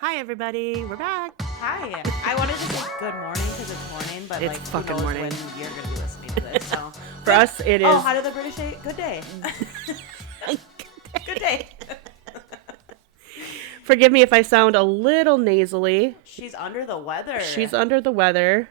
Hi, everybody. We're back. Hi. I wanted to say good morning because it's morning, but It's like fucking who knows morning. when you're going to be listening to this. So For us, it is. Oh, how do the British say good day? Good day. Forgive me if I sound a little nasally. She's under the weather. She's under the weather.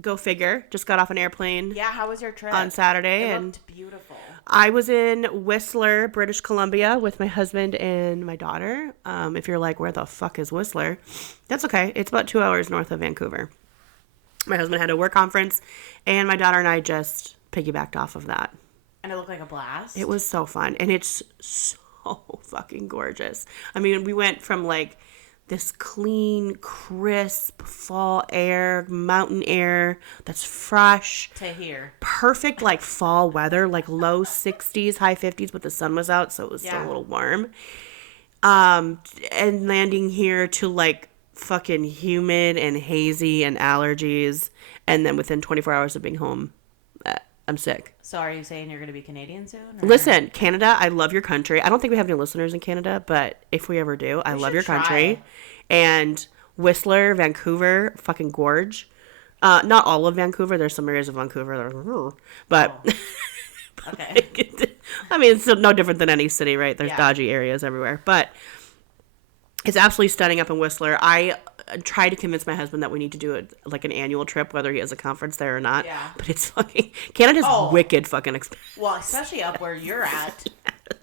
Go figure. Just got off an airplane. Yeah, how was your trip? On Saturday. It and looked beautiful. I was in Whistler, British Columbia with my husband and my daughter. If you're like, where the fuck is Whistler? That's okay. It's about 2 hours north of Vancouver. My husband had a work conference, and my daughter and I just piggybacked off of that. And it looked like a blast. It was so fun, and it's so fucking gorgeous. I mean, we went from like this clean, crisp fall air, mountain air that's fresh to here. Perfect like fall weather, like low 60s, high 50s, but the sun was out, so it was still a little warm. And landing here to like fucking humid and hazy and allergies, and then within 24 hours of being home, I'm sick. So are you saying you're going to be Canadian soon? Or? Listen, Canada, I love your country. I don't think we have any listeners in Canada, but if we ever do, I love your country. And Whistler, Vancouver, fucking gorge. Not all of Vancouver. There's some areas of Vancouver that are, but okay. I mean, it's no different than any city, right? There's dodgy areas everywhere, but it's absolutely stunning up in Whistler. I try to convince my husband that we need to do like an annual trip, whether he has a conference there or not. Yeah. But it's fucking Canada's wicked fucking expensive. Well, especially up where you're at.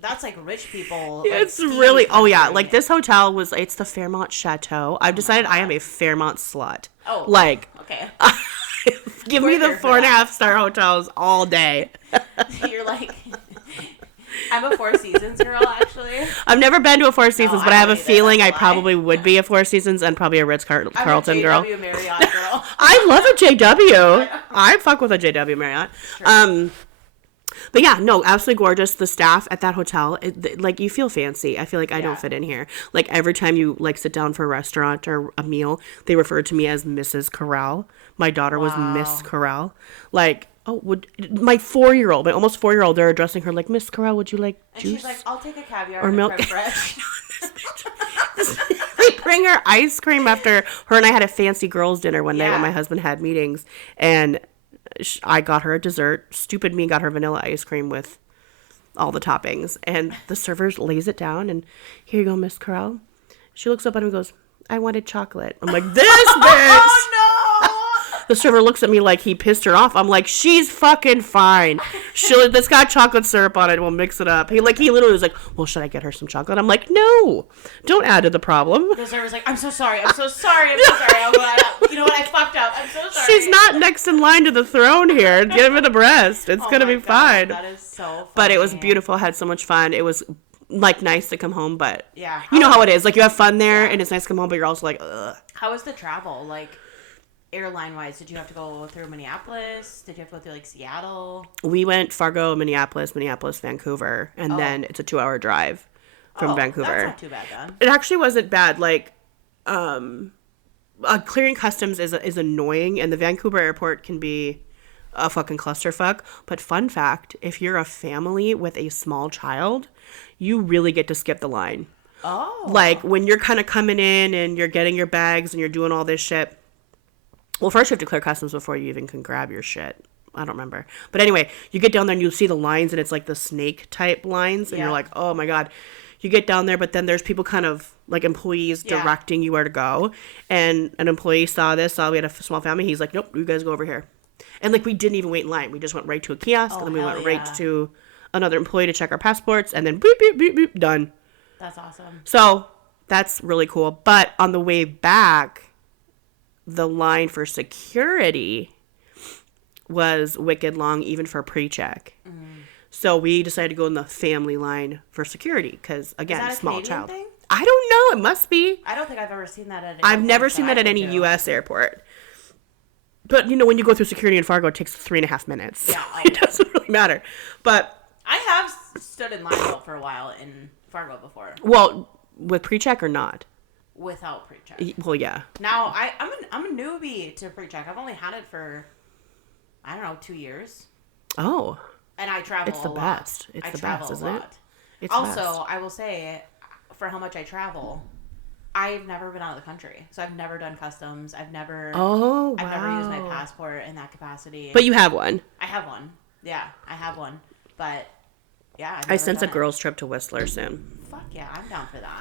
That's like rich people. It's really like this hotel it's the Fairmont Chateau. I've decided I am a Fairmont slut. Oh, like okay. Give me the 4.5-star hotels all day. You're like. I'm a Four Seasons girl, actually. I've never been to a Four Seasons, but I have a feeling I probably would be a Four Seasons and probably a Ritz-Carlton girl. I'm a JW Marriott girl. I love a JW. I fuck with a JW Marriott. Sure. But yeah, no, absolutely gorgeous. The staff at that hotel, like you feel fancy. I feel like I don't fit in here. Like every time you like sit down for a restaurant or a meal, they refer to me as Mrs. Corral. My daughter was Miss Corral. Like, my 4-year-old, my almost 4-year-old, they're addressing her like, Miss Corral, would you like juice? And she's like, I'll take a caviar or milk. Creme fresh. They bring her ice cream after her and I had a fancy girls' dinner one night when my husband had meetings, and I got her a dessert. Stupid me got her vanilla ice cream with all the toppings, and the server lays it down, and here you go, Miss Corral. She looks up at him and goes, I wanted chocolate. I'm like, this bitch! Oh, no! The server looks at me like he pissed her off. I'm like, she's fucking fine. This got chocolate syrup on it. We'll mix it up. He literally was like, well, should I get her some chocolate? I'm like, no, don't add to the problem. The server's like, I'm so sorry. I'm so sorry. You know what? I fucked up. I'm so sorry. She's not next in line to the throne here. Give it a breast. It's going to be fine. That is so funny. But it was beautiful. Had so much fun. It was like nice to come home, but you know how it is. Like you have fun there and it's nice to come home, but you're also like, ugh. How was the travel? Like, airline-wise, did you have to go through Minneapolis? Did you have to go through, like, Seattle? We went Fargo, Minneapolis, Vancouver, and then it's a 2-hour drive from Vancouver. That's not too bad, then. It actually wasn't bad. Like, clearing customs is annoying, and the Vancouver airport can be a fucking clusterfuck. But fun fact, if you're a family with a small child, you really get to skip the line. Oh. Like, when you're kind of coming in and you're getting your bags and you're doing all this shit, well, first you have to clear customs before you even can grab your shit. I don't remember. But anyway, you get down there and you see the lines, and it's like the snake type lines. And you're like, oh my God. You get down there, but then there's people kind of like employees directing you where to go. And an employee saw we had a small family. He's like, nope, you guys go over here. And like, we didn't even wait in line. We just went right to a kiosk. And then we went right to another employee to check our passports. And then beep, beep, beep, beep, done. That's awesome. So that's really cool. But on the way back, the line for security was wicked long, even for pre-check. Mm. So we decided to go in the family line for security because, again, small child. Thing? I don't know. It must be. I don't think I've ever seen that at any I've never seen that at any U.S. airport. But, when you go through security in Fargo, it takes 3.5 minutes. Yeah. It doesn't really matter. But I have stood in line out for a while in Fargo before. Well, with pre-check or not? Without pre-check. Well, yeah. Now, I'm a newbie to pre-check. I've only had it for, 2 years. Oh. And I travel a lot. It's the best, isn't it? Also, I will say, for how much I travel, I've never been out of the country, so I've never done customs. I've never used my passport in that capacity. But you have one. I have one. Yeah, I have one. But yeah, I sense a girls' trip to Whistler soon. Fuck yeah, I'm down for that.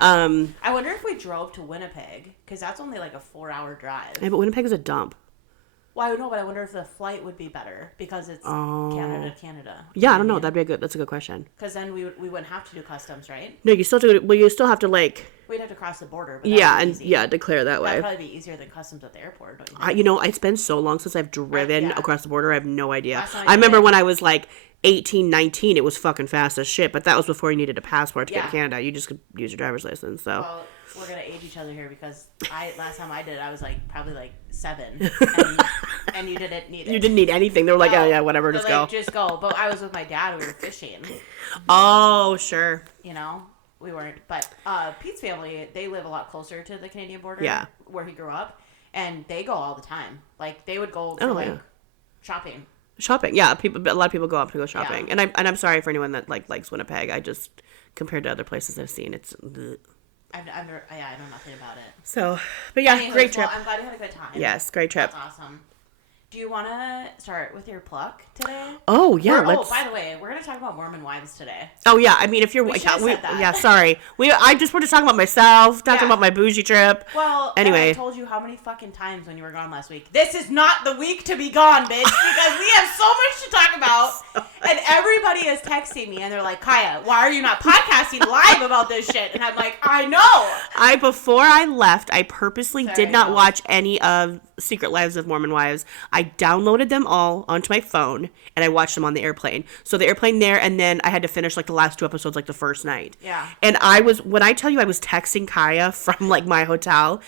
I wonder if we drove to Winnipeg, because that's only like a 4-hour drive. Yeah, but Winnipeg is a dump. Well, I don't know, but I wonder if the flight would be better because it's Canada to Canada. Yeah, I don't know. That's a good question. Because then we wouldn't have to do customs, right? No, you still have to like. We'd have to cross the border. But declare that way. That'd probably be easier than customs at the airport. Don't you think? It's been so long since I've driven across the border. I have no idea. I remember when I was like 18, 19, it was fucking fast as shit. But that was before you needed a passport to get to Canada. You just could use your driver's license. So. Well, we're gonna age each other here because last time I did it, I was like probably like 7, and you didn't need it. You didn't need anything. They were like, whatever, just go. Just go. But I was with my dad. We were fishing. Oh, sure. You know, we weren't. But Pete's family, they live a lot closer to the Canadian border. Yeah. Where he grew up, and they go all the time. Like they would go for shopping. Shopping, yeah. A lot of people go up to go shopping, and I'm sorry for anyone that likes Winnipeg. I just compared to other places I've seen, it's. I know nothing about it. So, but yeah, anyways, great trip. Well, I'm glad you had a good time. Yes, great trip. That's awesome. Do you want to start with your pluck today? Oh, yeah. By the way, we're going to talk about Mormon wives today. Oh, yeah. I mean, if you're... sorry. I just want to talk about myself, talking about my bougie trip. Well, anyway. I told you how many fucking times when you were gone last week. This is not the week to be gone, bitch, because we have so much to talk about. And everybody is texting me, and they're like, Kiah, why are you not podcasting live about this shit? And I'm like, I know. Before I left, I purposely did not watch any of Secret Lives of Mormon Wives. I downloaded them all onto my phone, and I watched them on the airplane. So the airplane there, and then I had to finish like the last 2 episodes like the first night. Yeah. And when I tell you I was texting Kiah from like my hotel,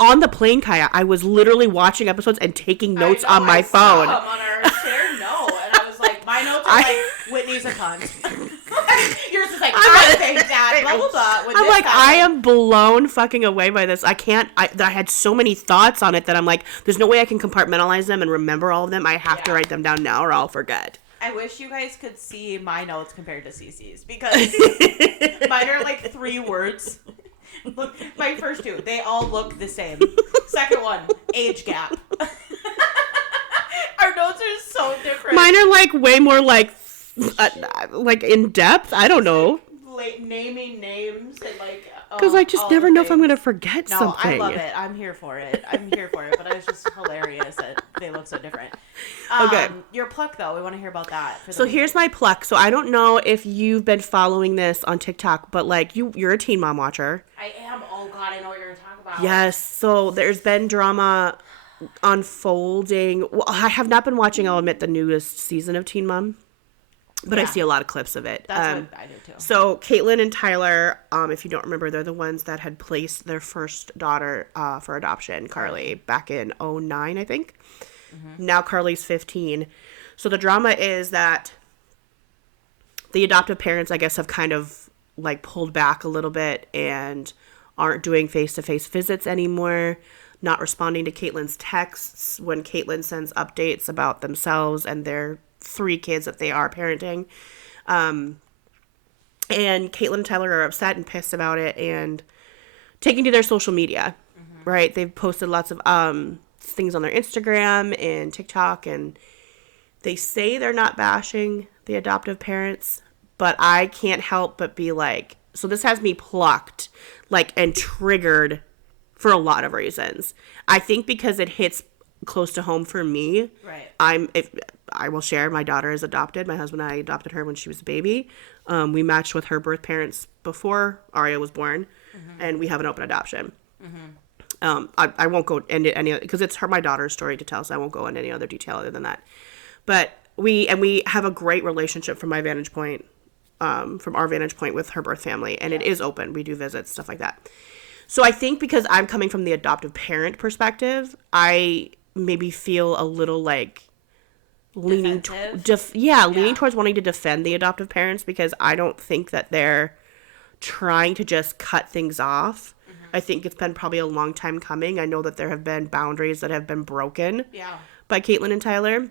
on the plane, Kiah, I was literally watching episodes and taking notes on my phone. On our shared note, and I was like, my notes are like, Whitney's a cunt. Yours is like, I think that, blah, blah, blah. I'm like, I am blown fucking away by this. I had so many thoughts on it that I'm like, there's no way I can compartmentalize them and remember all of them. I have to write them down now or I'll forget. I wish you guys could see my notes compared to CC's because mine are like 3 words. Look, my first 2, they all look the same. Second one, age gap. Our notes are so different. Mine are like way more like in depth. I don't know. Like naming names and like. Because I just never know if I'm going to forget something. I love it. I'm here for it. But it was just hilarious that they look so different. Okay. Your pluck, though. We want to hear about that. So here's my pluck. So I don't know if you've been following this on TikTok, but like you're a Teen Mom watcher. I am. Oh, God. I know what you're going to talk about. Yes. So there's been drama unfolding. Well, I have not been watching, I'll admit, the newest season of Teen Mom. But I see a lot of clips of it. That's what I do too. So Caitlin and Tyler, if you don't remember, they're the ones that had placed their first daughter for adoption, Carly, back in 2009, I think. Mm-hmm. Now Carly's 15. So the drama is that the adoptive parents, I guess, have kind of like pulled back a little bit and aren't doing face-to-face visits anymore, not responding to Caitlin's texts when Caitlin sends updates about themselves and their 3 kids that they are parenting. And Caitlin and Tyler are upset and pissed about it and taking to their social media, right? They've posted lots of things on their Instagram and TikTok, and they say they're not bashing the adoptive parents, but I can't help but be like, so this has me plucked, like, and triggered for a lot of reasons. I think because it hits close to home for me. Right. I will share, my daughter is adopted. My husband and I adopted her when she was a baby. We matched with her birth parents before Aria was born, and we have an open adoption. I won't go into any, because it's my daughter's story to tell, so I won't go into any other detail other than that. But we have a great relationship from my vantage point, from our vantage point with her birth family, and it is open. We do visits, stuff like that. So I think because I'm coming from the adoptive parent perspective, I maybe feel a little like leaning towards wanting to defend the adoptive parents, because I don't think that they're trying to just cut things off. I think it's been probably a long time coming. I know that there have been boundaries that have been broken by Caitlin and Tyler,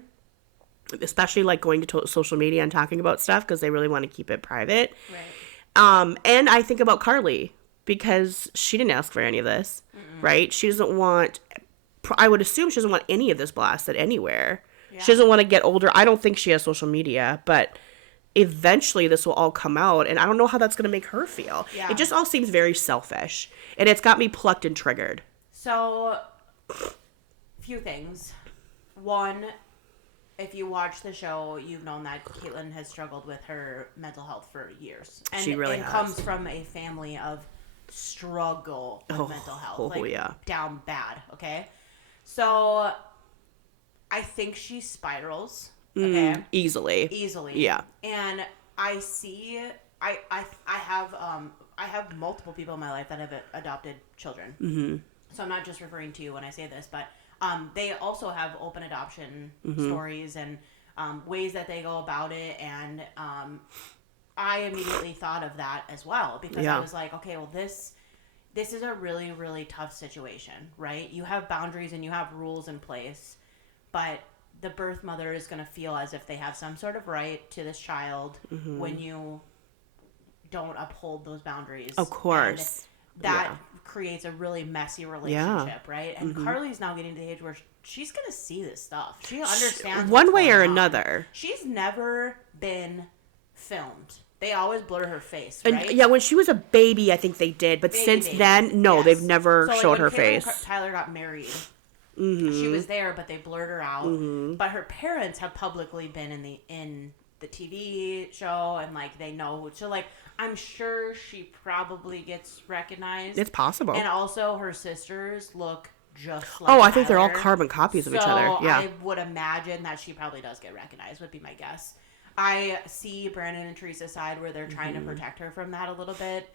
especially like going to social media and talking about stuff because they really want to keep it private. Right. And I think about Carly. because she didn't ask for any of this, right? She doesn't want, I would assume she doesn't want any of this blasted anywhere. Yeah. She doesn't want to get older. I don't think she has social media, but eventually this will all come out, and I don't know how that's going to make her feel. Yeah. It just all seems very selfish, and it's got me plucked and triggered. So, few things. One, if you watch the show, you've known that Caitlyn has struggled with her mental health for years. And she really has. Comes from a family of struggle with mental health. Down bad, okay? So, I think she spirals, okay? Easily. Yeah. And I see, I have multiple people in my life that have adopted children. Mm-hmm. So I'm not just referring to you when I say this, but they also have open adoption stories and ways that they go about it. And I immediately thought of that as well, because I was like, okay, well, this is a really, really tough situation, right? You have boundaries and you have rules in place, but the birth mother is going to feel as if they have some sort of right to this child when you don't uphold those boundaries. Of course. And that creates a really messy relationship, right? And Carly's now getting to the age where she's going to see this stuff. She understands one way or another. She's never been filmed. They always blur her face, right? And, yeah, when she was a baby, I think they did. But since then, no, they've never showed her face. And Tyler got married. She was there, but they blurred her out. But her parents have publicly been in the TV show, and like they know. So like, I'm sure she probably gets recognized. It's possible. And also, her sisters look just like Tyler. I think they're all carbon copies of each other. Yeah, I would imagine that she probably does get recognized. Would be my guess. I see Brandon and Teresa's side where they're trying to protect her from that a little bit.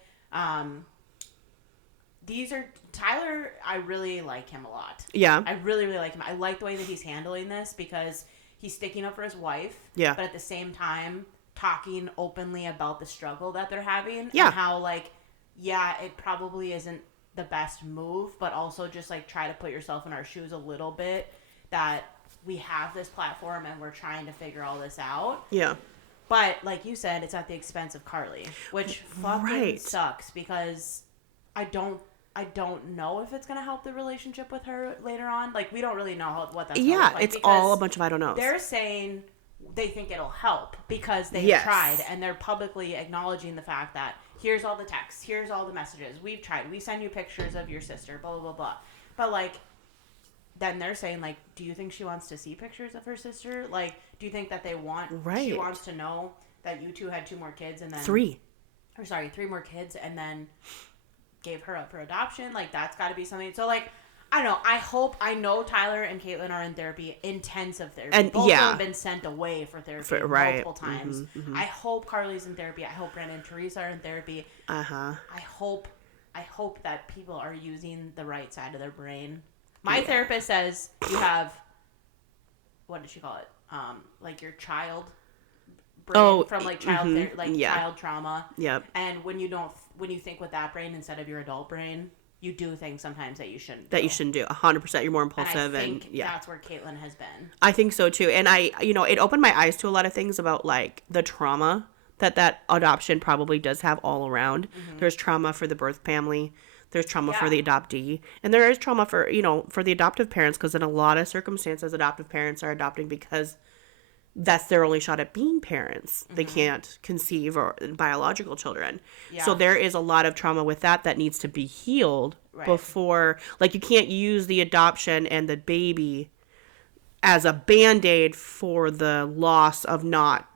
These are Tyler. I really like him a lot. Yeah, I really, really like him. I like the way that he's handling this because he's sticking up for his wife. Yeah, but at the same time, talking openly about the struggle that they're having. Yeah, and how it probably isn't the best move, but also just like try to put yourself in our shoes a little bit. That we have this platform and we're trying to figure all this out. Yeah. But like you said, it's at the expense of Carly, which fucking sucks because I don't know if it's going to help the relationship with her later on. Like, we don't really know what that's going to look like. It's all a bunch of I don't knows. They're saying they think it'll help because they've tried, and they're publicly acknowledging the fact that here's all the texts, here's all the messages, we've tried, we send you pictures of your sister, blah, blah, blah, blah. But, like, then they're saying, like, do you think she wants to see pictures of her sister? Like, do you think that she wants to know that you two had 2 more kids and then... 3 more kids and then gave her up for adoption? Like, that's got to be something. So, like, I don't know. I know Tyler and Caitlyn are in therapy, intensive therapy. And both have been sent away for therapy multiple times. I hope Carly's in therapy. I hope Brandon and Teresa are in therapy. I hope that people are using the right side of their brain. My therapist says you have, what did she call it? Like your child brain from like child trauma. Yep. And when you think with that brain instead of your adult brain, you do things sometimes that you shouldn't. You shouldn't do. 100%. You're more impulsive, and I think that's where Caitlyn has been. I think so too, and it opened my eyes to a lot of things about like the trauma that adoption probably does have all around. There's trauma for the birth family. There's trauma for the adoptee, and there is trauma for the adoptive parents, because in a lot of circumstances, adoptive parents are adopting because that's their only shot at being parents. They can't conceive or biological children. Yeah. So there is a lot of trauma with that needs to be healed before, like, you can't use the adoption and the baby as a Band-Aid for the loss of not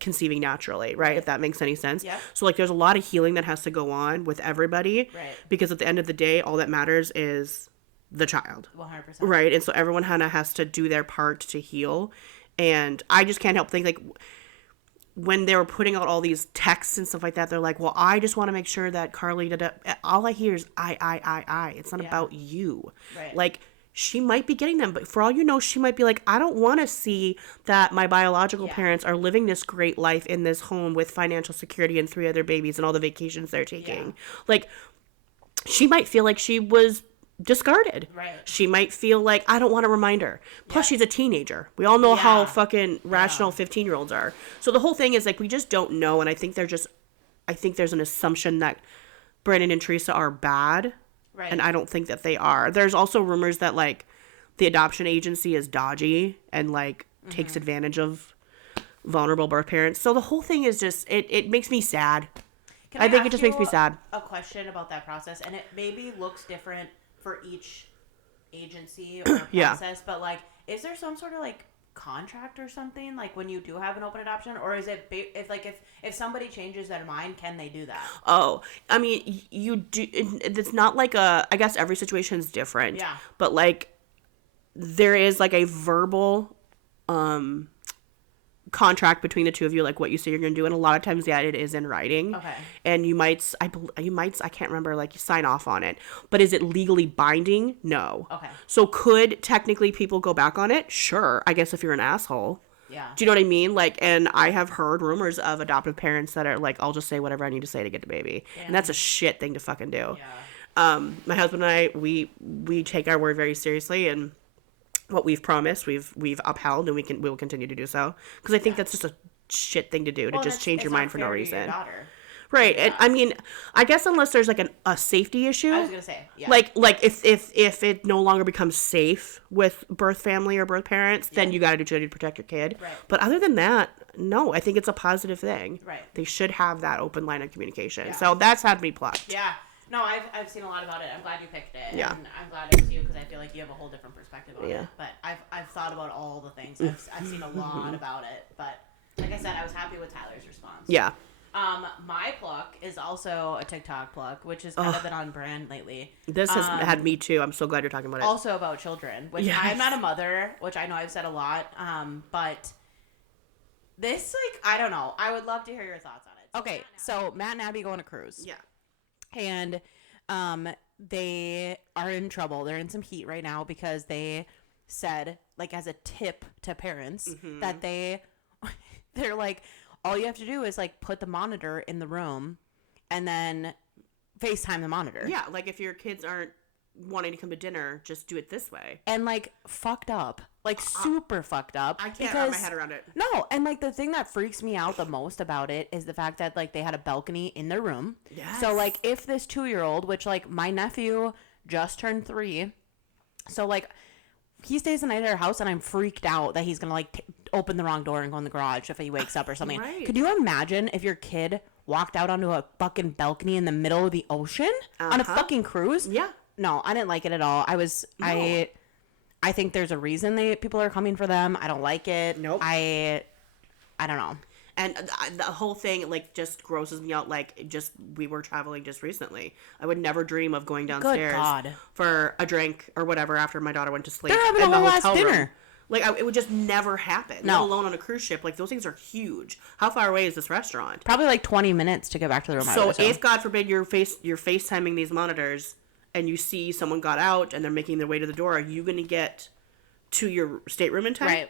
conceiving naturally, right? If that makes any sense. Yep. So, like, there's a lot of healing that has to go on with everybody. Right. Because at the end of the day, all that matters is the child. 100%. Right? And so everyone kind of has to do their part to heal. And I just can't help think, like, when they were putting out all these texts and stuff like that, they're like, well, I just want to make sure that Carly all I hear is I. It's not about you. Right. Like, she might be getting them, but for all you know, she might be like, I don't want to see that my biological parents are living this great life in this home with financial security and 3 other babies and all the vacations they're taking. Yeah. Like, she might feel like she was discarded. Right. She might feel like, I don't want a reminder. Plus, she's a teenager. We all know how fucking rational 15-year-olds are. So the whole thing is, like, we just don't know, and I think there's an assumption that Brandon and Teresa are bad. Right. And I don't think that they are. There's also rumors that, like, the adoption agency is dodgy and, like, takes advantage of vulnerable birth parents. So the whole thing is just, it makes me sad. I think it just makes me sad. A question about that process, and it maybe looks different for each agency or process, but, like, is there some sort of, like, contract or something, like, when you do have an open adoption, or is it if somebody changes their mind, can they do that? Oh, I mean, you do. It's not like I guess every situation is different. Yeah. But, like, there is, like, a verbal contract between the two of you, like what you say you're going to do, and a lot of times, yeah, it is in writing. Okay. And you might, I can't remember, like, you sign off on it. But is it legally binding? No. Okay. So could technically people go back on it? Sure. I guess if you're an asshole. Yeah. Do you know what I mean? Like, and I have heard rumors of adoptive parents that are like, I'll just say whatever I need to say to get the baby. Damn. And that's a shit thing to fucking do. Yeah. My husband and I, we take our word very seriously, and what we've promised, we've upheld, and we will continue to do so. Because I think that's just a shit thing to do, to just change your mind for no reason. Right. Yeah. And I mean, I guess unless there's like a safety issue. I was gonna say, yeah. Like if it no longer becomes safe with birth family or birth parents, then you got to do to protect your kid. Right. But other than that, no, I think it's a positive thing. Right. They should have that open line of communication. Yeah. So that's had me plucked. Yeah. No, I've seen a lot about it. I'm glad you picked it. Yeah. And I'm glad it was you, because I feel like you have a whole different perspective on it. But I've thought about all the things. I've seen a lot about it. But like I said, I was happy with Tyler's response. Yeah. My pluck is also a TikTok pluck, which has kind of been on brand lately. This has had me too. I'm so glad you're talking about it. Also about children, which I'm not a mother, which I know I've said a lot. But this, like, I don't know. I would love to hear your thoughts on it. Okay, so Matt and Abby go on a cruise. Yeah. And they are in trouble. They're in some heat right now because they said, like, as a tip to parents, that they're like, all you have to do is, like, put the monitor in the room and then FaceTime the monitor. Yeah, like, if your kids aren't wanting to come to dinner, just do it this way. And, like, fucked up. Like, super fucked up. I can't wrap my head around it. No, and, like, the thing that freaks me out the most about it is the fact that, like, they had a balcony in their room. Yes. So, like, if this 2-year-old, which, like, my nephew just turned 3, so, like, he stays the night at our house, and I'm freaked out that he's gonna, like, open the wrong door and go in the garage if he wakes up or something. Right. Could you imagine if your kid walked out onto a fucking balcony in the middle of the ocean on a fucking cruise? Yeah. No, I didn't like it at all. I think there's a reason people are coming for them. I don't like it. Nope. I don't know. And the whole thing, like, just grosses me out. Like, we were traveling just recently. I would never dream of going downstairs for a drink or whatever after my daughter went to sleep. They're having a whole ass dinner. Like, it would just never happen. No. Let alone on a cruise ship. Like, those things are huge. How far away is this restaurant? Probably like 20 minutes to get back to the room. So if, God forbid, you're FaceTiming these monitors and you see someone got out and they're making their way to the door, are you going to get to your stateroom in time?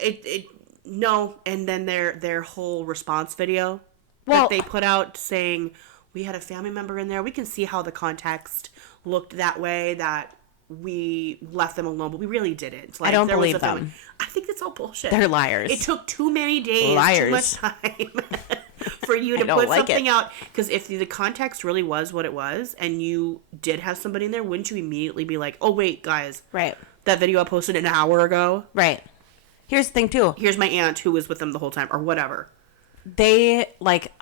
Right. No. And then their whole response video that they put out saying, we had a family member in there. We can see how the context looked that way, that we left them alone, but we really didn't. Like, I don't believe them. I think that's all bullshit. They're liars. It took too many days, too much time for you to put something out. Because if the context really was what it was, and you did have somebody in there, wouldn't you immediately be like, oh, wait, guys. Right. That video I posted an hour ago. Right. Here's the thing, too. Here's my aunt who was with them the whole time, or whatever. They, like,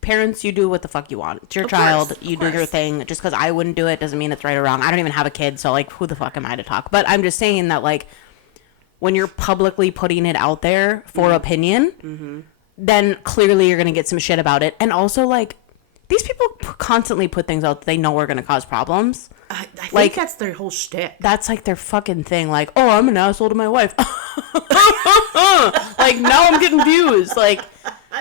parents, you do what the fuck you want. It's your child. You do your thing. Just because I wouldn't do it doesn't mean it's right or wrong. I don't even have a kid, so, like, who the fuck am I to talk? But I'm just saying that, like, when you're publicly putting it out there for opinion, then clearly you're going to get some shit about it. And also, like, these people constantly put things out that they know are going to cause problems. I think that's their whole shtick. That's, like, their fucking thing. Like, oh, I'm an asshole to my wife. Like, now I'm getting views. Like,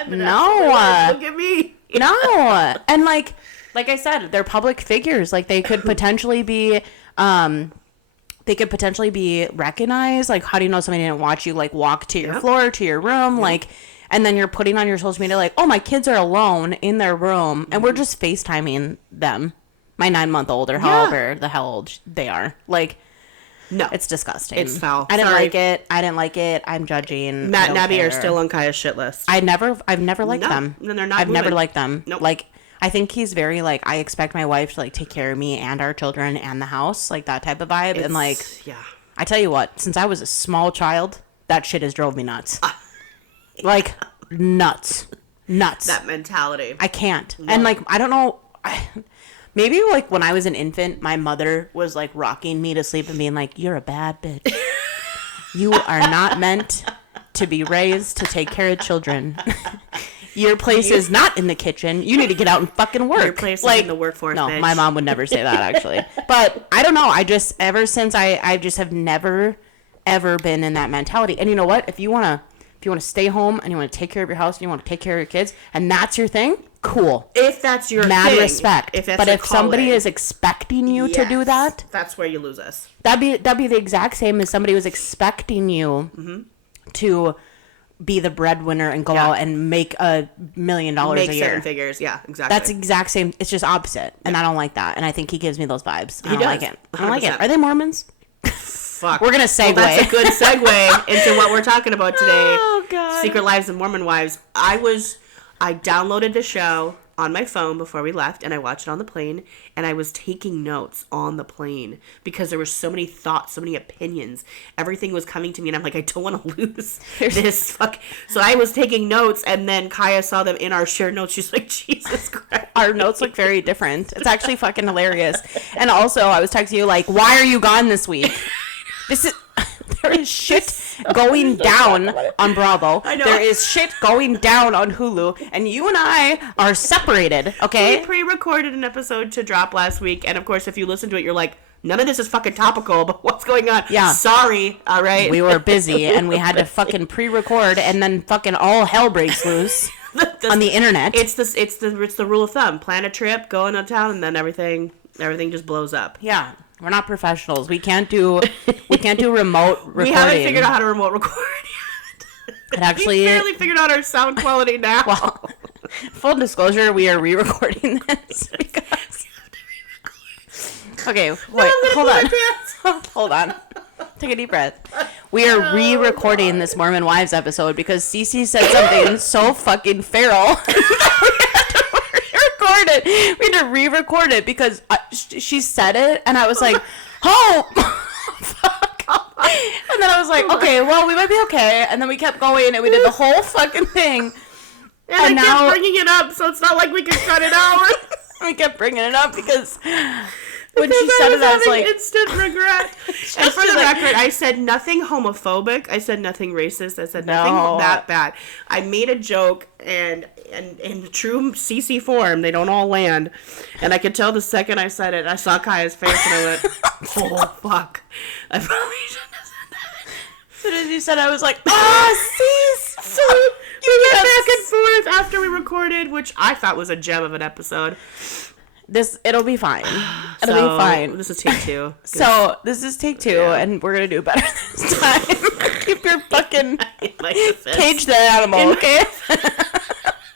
no. Look at me. No. And, like I said, they're public figures. Like, they could potentially be, recognized. Like, how do you know somebody didn't watch you, like, walk to your floor, to your room? Like, and then you're putting on your social media, like, oh, my kids are alone in their room, and we're just FaceTiming them. My 9-month-old, or however the hell old they are. Like, no. It's disgusting. It's foul. I didn't like it. I'm judging. Matt and Abby are still on Kiah's shit list. I've never liked them. No, they're not. I've never liked them. Nope. Like, I think he's very, like, I expect my wife to, like, take care of me and our children and the house, like, that type of vibe. And, like, yeah. I tell you what, since I was a small child, that shit has drove me nuts. Like, nuts. That mentality. I can't. No. And, like, I don't know. Maybe, like, when I was an infant, my mother was, like, rocking me to sleep and being like, you're a bad bitch. You are not meant to be raised to take care of children. Your place is not in the kitchen. You need to get out and fucking work. Your place like, is in the workforce, no, bitch. my mom would never say that, actually. But I don't know. I just, ever since I just have never, ever been in that mentality. And you know what? If you want to stay home and you want to take care of your house and you want to take care of your kids and that's your thing, cool. If that's your mad thing. respect. But if somebody is expecting you to do that, that's where you lose us. That'd be the exact same as somebody was expecting to be the breadwinner and go out and make $1 million a year. Make 7 figures. Yeah, exactly. That's exact same. It's just opposite, and I don't like that. And I think he gives me those vibes. I don't like it. I don't like it. Are they Mormons? Fuck. We're gonna segue. Well, that's a good segue into what we're talking about today. Oh God. Secret Lives of Mormon Wives. I downloaded the show on my phone before we left, and I watched it on the plane, and I was taking notes on the plane because there were so many thoughts, so many opinions. Everything was coming to me, and I'm like, I don't want to lose this. Fuck. So I was taking notes, and then Kiah saw them in our shared notes. She's like, Jesus Christ. Our notes look very different. It's actually fucking hilarious. And also, I was texting you like, why are you gone this week? There is shit going down on Bravo. I know. There is shit going down on Hulu, and you and I are separated, okay? We pre-recorded an episode to drop last week, and of course, if you listen to it, you're like, none of this is fucking topical, but what's going on? Yeah. Sorry, all right? We were busy, and we had to fucking pre-record, and then fucking all hell breaks loose on the internet. It's the rule of thumb. Plan a trip, go into town, and then everything just blows up. Yeah. We're not professionals. We can't do remote recording. We haven't figured out how to remote record yet. It actually, we barely figured out our sound quality now. Well, full disclosure, we are re-recording this because... Okay, wait, hold on. Take a deep breath. We are re-recording this Mormon Wives episode because CC said something so fucking feral. We had to re-record it because she said it, and I was like, oh, fuck. And then I was like, okay, well, we might be okay. And then we kept going, and we did the whole fucking thing. And I kept bringing it up, so it's not like we could cut it out. We kept bringing it up because when she said it, I was like... instant regret. And for the record, I said nothing homophobic. I said nothing racist. I said nothing that bad. I made a joke, and in true CC form, they don't all land. And I could tell the second I said it, I saw Kiah's face, and I went, oh, fuck. I probably shouldn't have said that. As soon as you said it, I was like, cease! So we went back and forth after we recorded, which I thought was a gem of an episode. It'll be fine. It'll be fine. This is take 2. So this is take 2, and we're gonna do better this time. Keep your fucking cage the animal, okay?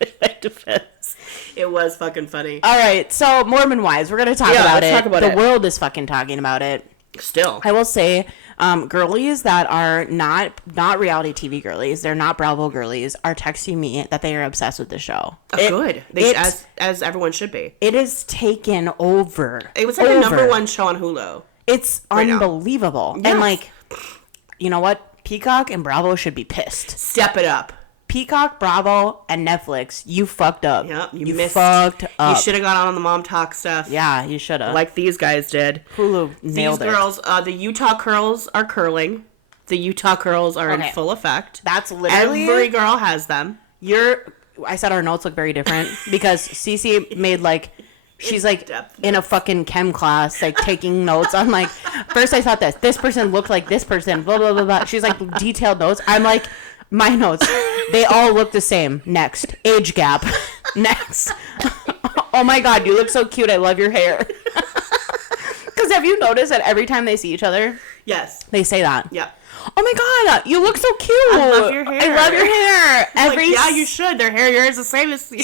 In my defense, it was fucking funny. All right, so Mormon Wives, we're gonna talk about it. Talk about the world is fucking talking about it. Still, I will say, girlies that are not reality TV girlies, they're not Bravo girlies, are texting me that they are obsessed with the show. Good. As everyone should be. It is taken over. It was like the number 1 show on Hulu. It's unbelievable. Yes. And like, you know what? Peacock and Bravo should be pissed. Step it up. Peacock, Bravo, and Netflix, you fucked up. Yep, you fucked up. You should have gone on the MomTok stuff. Yeah, you should have. Like these guys did. Hulu nailed it. These girls, the Utah curls are curling. The Utah curls are in full effect. That's literally... Every girl has them. I said our notes look very different because Cece made like... She's like in a fucking chem class, like taking notes on like... First I thought this person looked like this person, blah, blah, blah, blah. She's like detailed notes. I'm like... My notes, they all look the same. Next. Age gap. Next. Oh my God, you look so cute. I love your hair. Because have you noticed that every time they see each other? Yes. They say that. Yeah. Oh my God, you look so cute. I love your hair. I love your hair. Yeah, you should. Their hair is the same as me.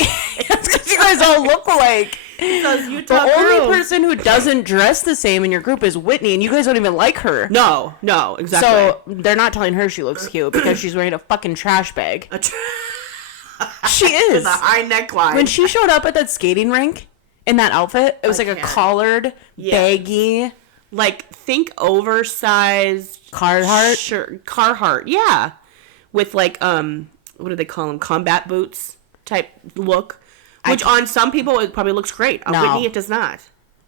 That's because you guys all look alike. The only person who doesn't dress the same in your group is Whitney, and you guys don't even like her. No, exactly. So they're not telling her she looks cute because she's wearing a fucking trash bag. She is. With a high neckline. When she showed up at that skating rink in that outfit, it was like a collared, baggy. Like, think oversized. Carhartt? Shirt. Carhartt, yeah. With, like, what do they call them? Combat boots type look. Which on some people, it probably looks great. On Whitney, it does not.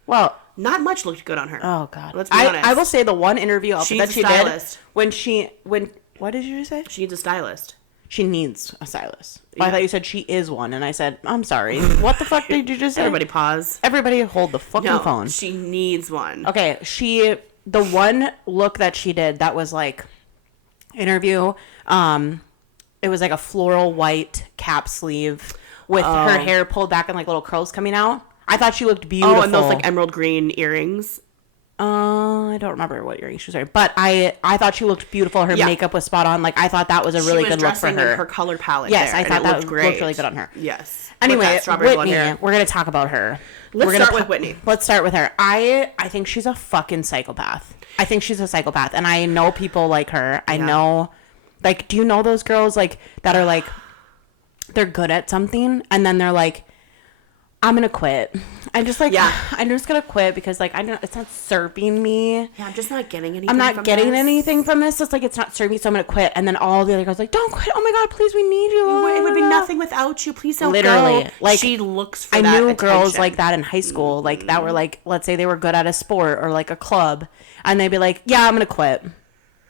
Well, not much looked good on her. Oh, God. Let's be honest. I will say the one interview outfit that she stylist. did. What did you say? She needs a stylist. She needs a stylist. Yeah. I thought you said she is one, and I said, I'm sorry. What the fuck did you just say? Everybody pause. Everybody hold the fucking phone. She needs one. Okay, the one look that she did that was like interview, it was like a floral white cap sleeve with her hair pulled back and like little curls coming out. I thought she looked beautiful. Oh, and those like emerald green earrings. I don't remember what earrings she was wearing, but I thought she looked beautiful. Her makeup was spot on. Like, I thought that was a really good look for her. Her color palette. Yes, there, I thought that looked really good on her. Yes. Anyway, Whitney, we're gonna talk about her. Let's start with Whitney. Let's start with her. I think she's a fucking psychopath. I think she's a psychopath, and I know people like her. I know, like, do you know those girls like that are like, they're good at something, and then they're like, I'm gonna quit. I'm just gonna quit because like it's not serving me. Yeah, I'm just not getting anything. I'm not getting anything from this. It's like it's not serving me, so I'm gonna quit. And then all the other girls like, don't quit. Oh my god, please, we need you. It would be nothing without you. Please don't Literally, go. like she looks for I that knew attention. girls like that in high school, like that were like, let's say they were good at a sport or like a club, and they'd be like, yeah, I'm gonna quit.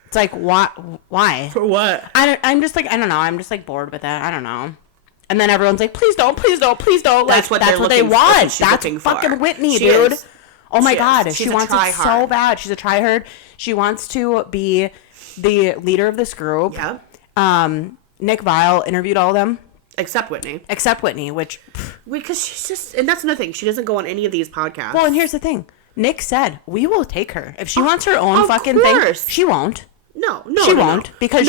It's like, why? For what? I'm just like, I don't know. I'm just like bored with that. I don't know. And then everyone's like, please don't, please don't, please don't. Like, that's what they want. That's fucking Whitney, dude. Oh my God. She wants it so bad. She's a tryhard. She wants to be the leader of this group. Yeah. Nick Vile interviewed all of them. Except Whitney. Which. Because she's just, and that's another thing. She doesn't go on any of these podcasts. Well, and here's the thing. Nick said, we will take her. If she wants her own fucking thing, she won't. No, she won't because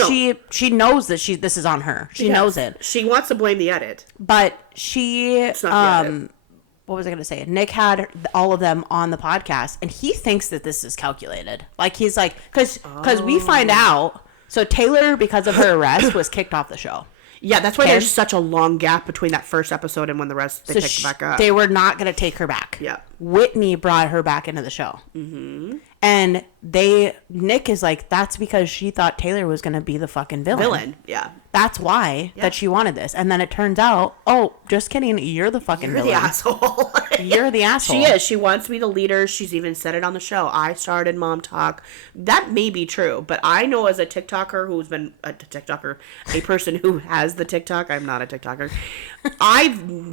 she knows that this is on her. She knows it. She wants to blame the edit, but it's not the edit. What was I going to say? Nick had all of them on the podcast, and he thinks that this is calculated. Like he's like, because we find out. So Taylor, because of her arrest, was kicked off the show. Yeah, that's why there's such a long gap between that first episode and when the rest they picked back up. They were not going to take her back. Yeah, Whitney brought her back into the show. Mm-hmm. And Nick is like, that's because she thought Taylor was going to be the fucking villain. Yeah. That's why that she wanted this. And then it turns out, oh, just kidding. You're the fucking villain. You're the asshole. You're the asshole. She is. She wants to be the leader. She's even said it on the show. I started MomTok. That may be true, but I know as a TikToker who's been a person who has the TikTok. I'm not a TikToker. I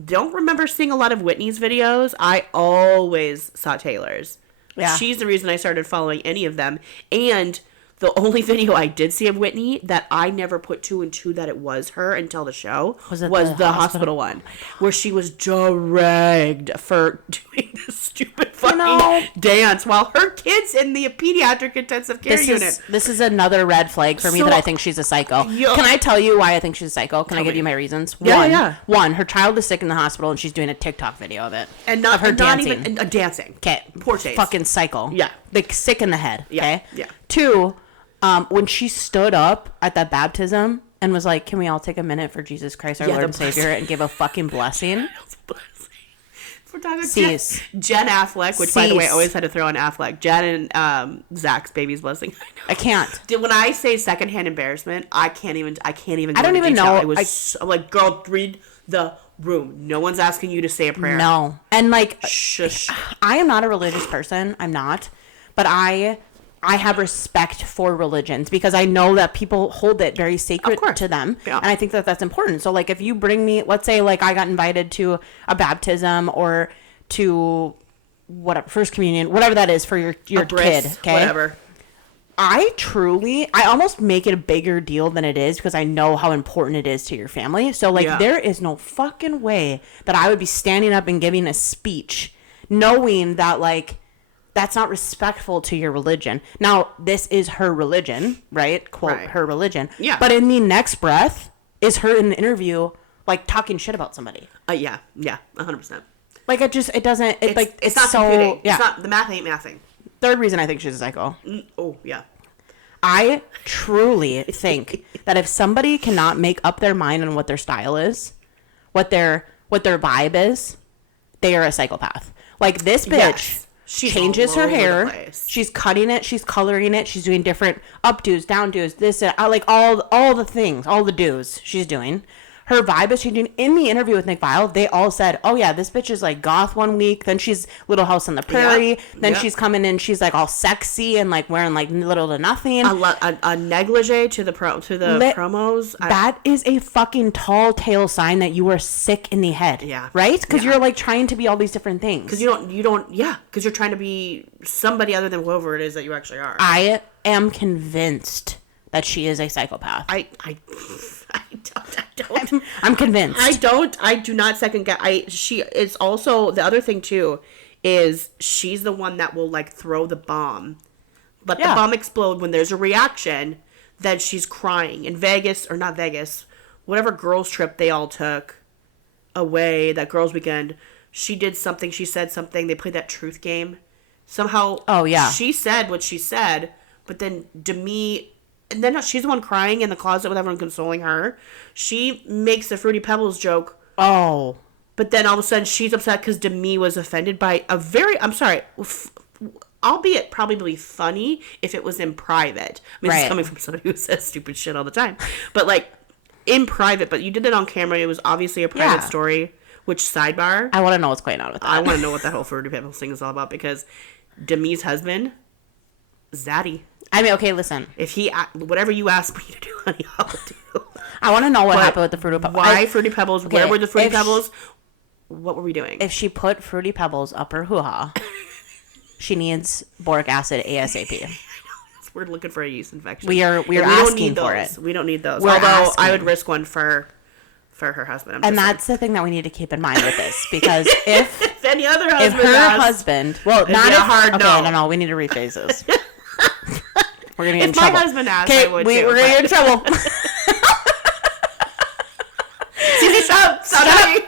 don't remember seeing a lot of Whitney's videos. I always saw Taylor's. Yeah. She's the reason I started following any of them. And the only video I did see of Whitney that I never put two and two that it was her until the show was the hospital one, where she was dragged for doing this stupid fucking dance while her kid's in the pediatric intensive care unit. This is another red flag for me that I think she's a psycho. Can I tell you why I think she's a psycho? Can I give you my reasons? One, her child is sick in the hospital and she's doing a TikTok video of it. And not even dancing. Okay. Poor taste. Fucking psycho. Yeah. Like sick in the head. Okay? Yeah. Two, when she stood up at that baptism and was like, can we all take a minute for Jesus Christ, our Lord and Savior, and give a fucking blessing? We're talking Jen Afleck, which, by the way, I always had to throw on Afleck. Jen and Zach's baby's blessing. I can't. When I say secondhand embarrassment, I can't even. I don't even know. It was I'm like, girl, read the room. No one's asking you to say a prayer. No, and like, shush. I am not a religious person. I'm not, but I have respect for religions because I know that people hold it very sacred to them. Yeah. And I think that that's important. So like if you bring me, let's say like I got invited to a baptism or to whatever, first communion, whatever that is for your kid. Okay. Whatever. I almost make it a bigger deal than it is because I know how important it is to your family. So like there is no fucking way that I would be standing up and giving a speech knowing that like, that's not respectful to your religion. Now, this is her religion, right? Quote, her religion. Yeah. But in the next breath is her in the interview, like, talking shit about somebody. Yeah, 100%. Like, it doesn't, it's not so, computing. Yeah. It's not, the math ain't mathing. Third reason I think she's a psycho. Oh, yeah. I truly think that if somebody cannot make up their mind on what their style is, what their vibe is, they are a psychopath. Like, this bitch... Yes. She changes her hair. She's cutting it. She's coloring it. She's doing different updos, downdos, this, and I like all the things, all the do's she's doing. Her vibe is changing. In the interview with Nick Viall, they all said, oh yeah, this bitch is like goth one week, then she's Little House on the Prairie, then she's coming in, she's like all sexy and like wearing like little to nothing. A negligee to the promos. That is a fucking tall tale sign that you are sick in the head. Yeah. Right? Because you're like trying to be all these different things. Because because you're trying to be somebody other than whoever it is that you actually are. I am convinced that she is a psychopath. I don't. I'm convinced. I do not second guess. She is also, the other thing too is she's the one that will like throw the bomb. Let the bomb explode when there's a reaction. Then she's crying. In Vegas, or not Vegas, whatever girls trip they all took away, that girls weekend, she did something, she said something, they played that truth game. Somehow she said what she said, but then Demi... And then she's the one crying in the closet with everyone consoling her. She makes the Fruity Pebbles joke. Oh. But then all of a sudden she's upset because Demi was offended by a very, I'm sorry, albeit probably funny if it was in private. I mean, this is coming from somebody who says stupid shit all the time. But like, in private, but you did it on camera. It was obviously a private story. Which, sidebar? I want to know what's going on with that. I want to know what that whole Fruity Pebbles thing is all about because Demi's husband, Zaddy. I mean, okay, listen. If he, whatever you ask me to do, honey, I'll do. I want to know what happened with the Fruity Pebbles. Why Fruity Pebbles? Okay, where were the Fruity Pebbles? What were we doing? If she put Fruity Pebbles up her hoo-ha, she needs boric acid ASAP. We're looking for a yeast infection. We are asking for it. We don't need those. We're Although asking. I would risk one for her husband. And that's the thing that we need to keep in mind with this, because if any other husband, if her husband, well, not if hard okay, no, we need to rephrase this. We're gonna get in trouble. If my husband asked, I would too. We're gonna get in trouble. Stop.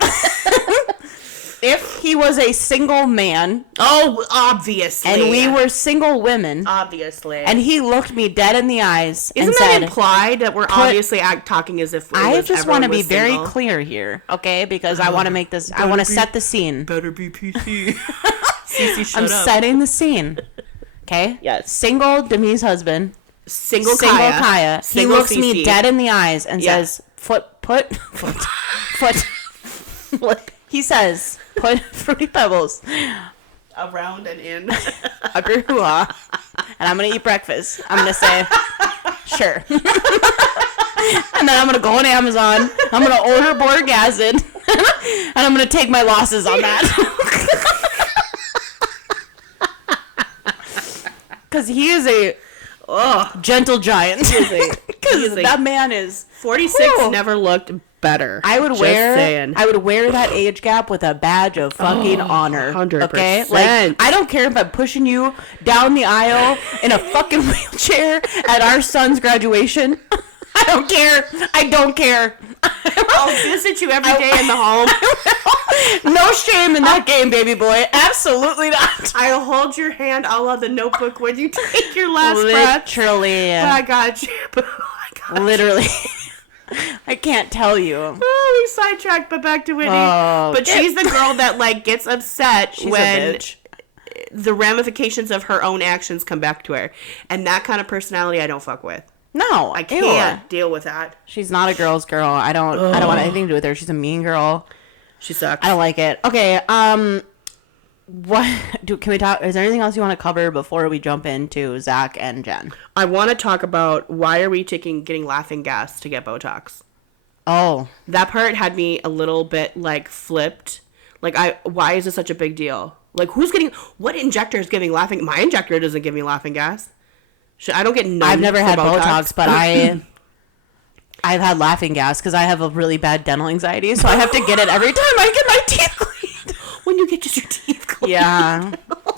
If he was a single man, obviously, and we were single women, obviously, and he looked me dead in the eyes and said, that implied that we're obviously talking as if I just want to be very single. Clear here, okay? Because I want to make this. I want to set the scene. Better be PC. CC, shut I'm up. setting the scene. Okay. Yes. Single Demi's husband. Single Kiah. He looks me dead in the eyes and says, "Foot." He says, "Put Fruity Pebbles around and in up your hoo-ha, and I'm gonna eat breakfast." I'm gonna say, "Sure," and then I'm gonna go on Amazon. I'm gonna order boric acid, and I'm gonna take my losses on that. Because he is a gentle giant. Because that man is 46. Never looked better. I would wear that age gap with a badge of fucking honor. 100%. Okay, like I don't care if I'm pushing you down the aisle in a fucking wheelchair at our son's graduation. I don't care. I'll visit you every day in the home. No shame in that game, baby boy. Absolutely not. I'll hold your hand a la The Notebook when you take your last breath. Literally. I got you. Literally. I can't tell you. Oh, we sidetracked, but back to Whitney. But she's the girl that like gets upset when the ramifications of her own actions come back to her. And that kind of personality I don't fuck with. No, I can't deal with that. She's not a girl's girl. I don't want anything to do with her. She's a mean girl. She sucks. I don't like it. Okay, can we talk? Is there anything else you want to cover before we jump into Zach and Jen? I want to talk about why are we getting laughing gas to get Botox? Oh, that part had me a little bit like flipped. Like, why is this such a big deal? Like, what injector is giving laughing? My injector doesn't give me laughing gas. I don't get none. I've never had Botox, but I've had laughing gas because I have a really bad dental anxiety, so I have to get it every time I get my teeth cleaned. When you get your teeth cleaned. Yeah.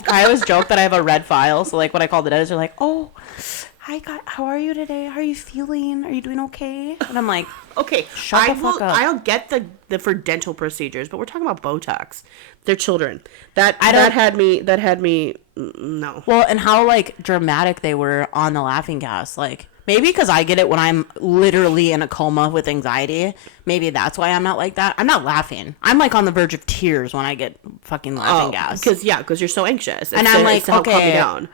I always joke that I have a red file, so like when I call the dentist, they're like, "Oh, hi, how are you today? How are you feeling? Are you doing okay?" And I'm like, okay, shut the fuck up. I'll get the for dental procedures, but we're talking about Botox. They're children. That had me no. Well, and how, like, dramatic they were on the laughing gas. Like, maybe because I get it when I'm literally in a coma with anxiety. Maybe that's why I'm not like that. I'm not laughing. I'm, like, on the verge of tears when I get fucking laughing gas. Because you're so anxious. And I'm like, calm you okay. down.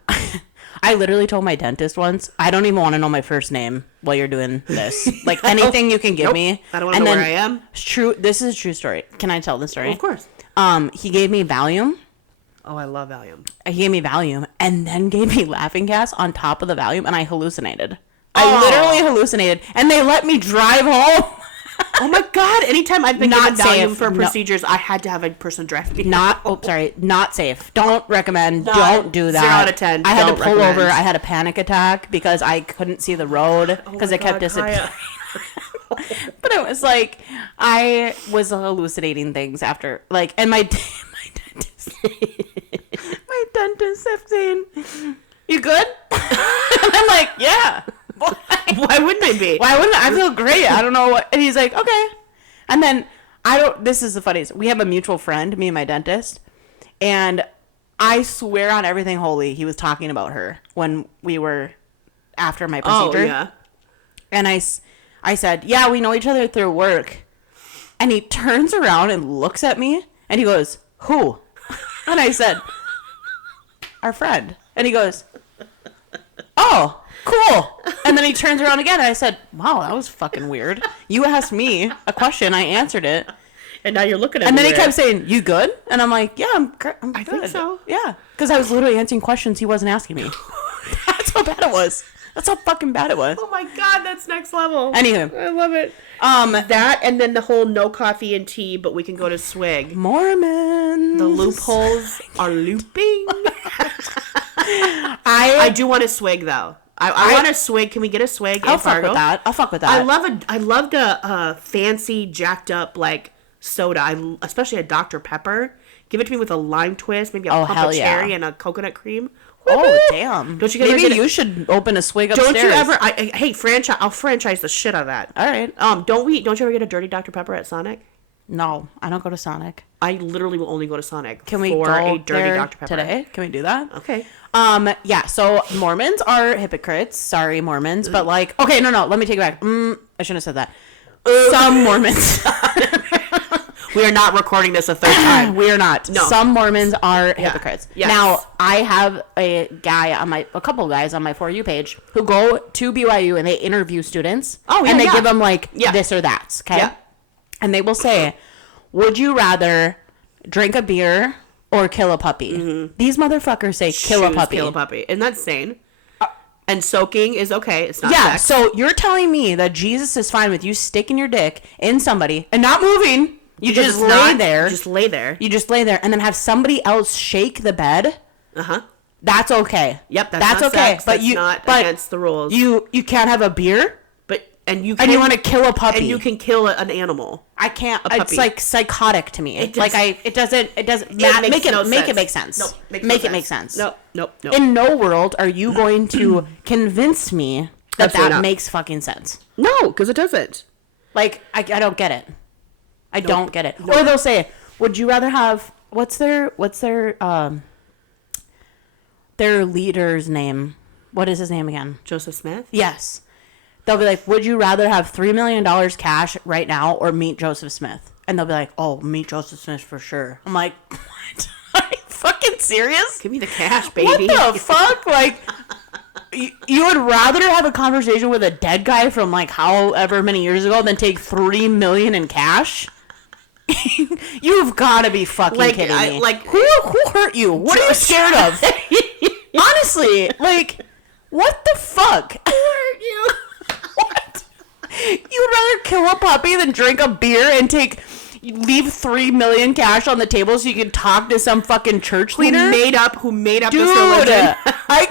I literally told my dentist once, I don't even want to know my first name while you're doing this. Like, anything you can give me. I don't want to know where I am. It's true. This is a true story. Can I tell the story? Of course. He gave me Valium. Oh, I love Valium. He gave me Valium and then gave me laughing gas on top of the Valium, and I hallucinated. I literally hallucinated, and they let me drive home. Oh my God! Anytime I've been given Valium safe. for procedures, I had to have a person drive me. Not safe. Don't recommend. Don't do that. 0 out of 10. I had to pull recommend. over. I had a panic attack because I couldn't see the road because it kept disappearing. But it was like I was hallucinating things after, like, and my dentist kept saying, "You good?" And I'm like, "Yeah." Why wouldn't I be? Why wouldn't I feel great? I don't know what. And he's like, "Okay." And then this is the funniest. We have a mutual friend, me and my dentist, and I swear on everything holy, he was talking about her when we were after my procedure. Oh, yeah. And I said, "Yeah, we know each other through work." And he turns around and looks at me and he goes, "Who?" And I said, "Our friend." And he goes, "Oh, cool." And then he turns around again and I said, "Wow, that was fucking weird. You asked me a question, I answered it." And now you're looking at and me. And then he kept saying, "You good?" And I'm like, "Yeah, I'm good." I think so. Yeah. Because I was literally answering questions he wasn't asking me. That's how bad it was. That's how fucking bad it was. Oh my God, that's next level. Anywho. I love it. That and then the whole no coffee and tea, but we can go to Swig. Mormons. The loopholes are looping. I do want a Swig though. I want a Swig. Can we get a Swig? I'll fuck with that. I loved a fancy jacked up like soda. Especially a Dr. Pepper. Give it to me with a lime twist, maybe a pump of cherry and a coconut cream. Oh damn! Don't you Maybe you should open a Swig upstairs. Don't you ever? Hey, franchise! I'll franchise the shit out of that. All right. Don't you ever get a dirty Dr. Pepper at Sonic? No, I don't go to Sonic. I literally will only go to Sonic for a dirty Dr. Pepper today. Can we do that? Okay. Yeah. So Mormons are hypocrites. Sorry, Mormons, but like, okay, no. Let me take it back. I shouldn't have said that. Some Mormons. We are not recording this a third time. We are not. No. Some Mormons are hypocrites. Yes. Now, I have a couple of guys on my For You page who go to BYU and they interview students. Oh, yeah, and they give them like this or that. Okay. Yeah. And they will say, "Would you rather drink a beer or kill a puppy?" Mm-hmm. These motherfuckers say kill a puppy. Kill a puppy. Isn't that insane? And soaking is okay. It's not sex. So you're telling me that Jesus is fine with you sticking your dick in somebody and not moving. You just lay there. Just lay there. You just lay there and then have somebody else shake the bed. Uh-huh. That's okay. That's not okay. Sex. But that's not against the rules. You can't have a beer? And you want to kill a puppy. And you can kill an animal. I can't. It's like psychotic to me. It doesn't make it make sense. No, make it make sense. No. In no world are you going to convince me that makes fucking sense. No, because it doesn't. Like I don't get it. I don't get it. Nope. Or they'll say, "Would you rather have what's their leader's name? What is his name again? Joseph Smith?" Yes. They'll be like, "Would you rather have $3 million cash right now or meet Joseph Smith?" And they'll be like, "Oh, meet Joseph Smith for sure." I'm like, "What? Are you fucking serious? Give me the cash, baby." What the fuck? Like, you would rather have a conversation with a dead guy from like however many years ago than take $3 million in cash? You've got to be fucking kidding me. Who hurt you? What are you scared of? Honestly, like, what the fuck? Who hurt you? What? You would rather kill a puppy than drink a beer and leave $3 million cash on the table so you can talk to some fucking church leader who made up Dude, this religion. I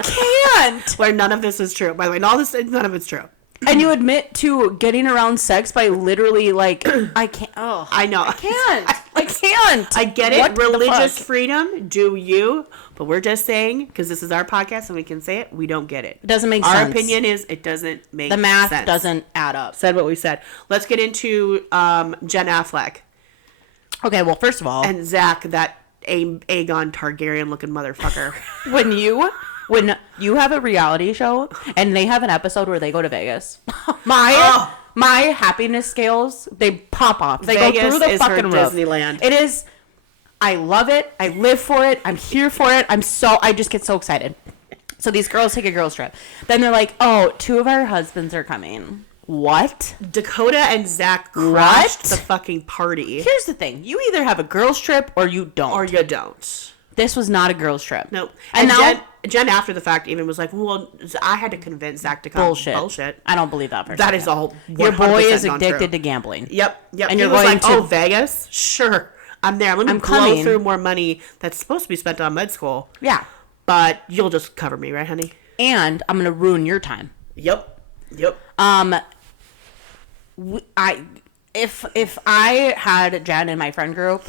can't. Where none of this is true. By the way, none of it's true. And you admit to getting around sex by literally like, I can't. Oh, I know. I can't. I get it. Religious freedom. Do you? But we're just saying, because this is our podcast and we can say it, we don't get it. It doesn't make sense. Our opinion is it doesn't make sense. The math doesn't add up. Said what we said. Let's get into Jen Afleck. Okay, well, first of all. And Zach, that Aegon Targaryen looking motherfucker. When you have a reality show and they have an episode where they go to Vegas, my happiness scales, they pop off. They Vegas go through the is fucking her roof. Disneyland. It is. I love it. I live for it. I'm here for it. I just get so excited. So these girls take a girls trip. Then they're like, oh, 2 of our husbands are coming. What? Dakota and Zach crashed the fucking party. Here's the thing. You either have a girls trip or you don't. Or you don't. This was not a girls trip. Nope. And now Jen after the fact even was like, well, I had to convince Zach to come. Bullshit. I don't believe that for a That second. is all. Your boy is non-true. addicted to gambling. Yep. And he you're was going like, to oh, Vegas? Sure. I'm there. Let me blow coming. through more money that's supposed to be spent on med school. Yeah. But you'll just cover me, right, honey? And I'm gonna ruin your time. Yep. If I had Jen in my friend group